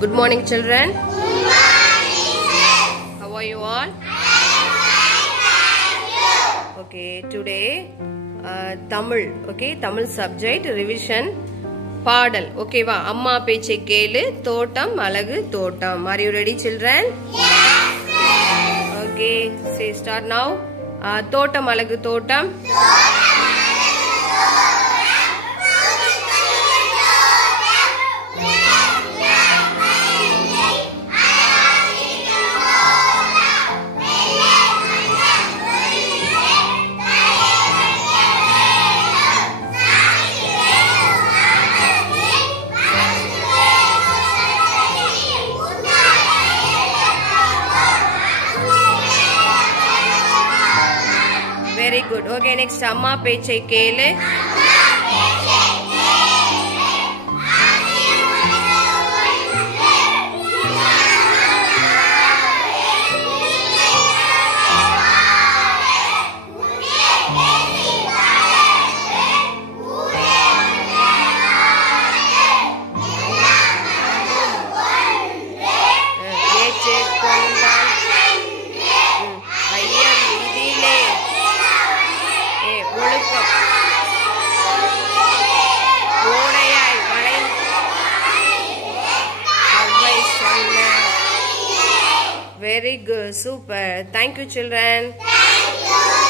Good morning, children. Good morning. How are you all? Okay, today Tamil. Okay, Tamil subject revision. பாடல் ஓகேவா அம்மா பேச்சை கேளு தோட்டம் அழகு தோட்டம் Are you ready children? Yes. Okay, say start now. தோட்டம் அழகு தோட்டம் Very good. Okay, next அம்மா பேச்சை கேளு Very good, super. Thank you, children. Thank you.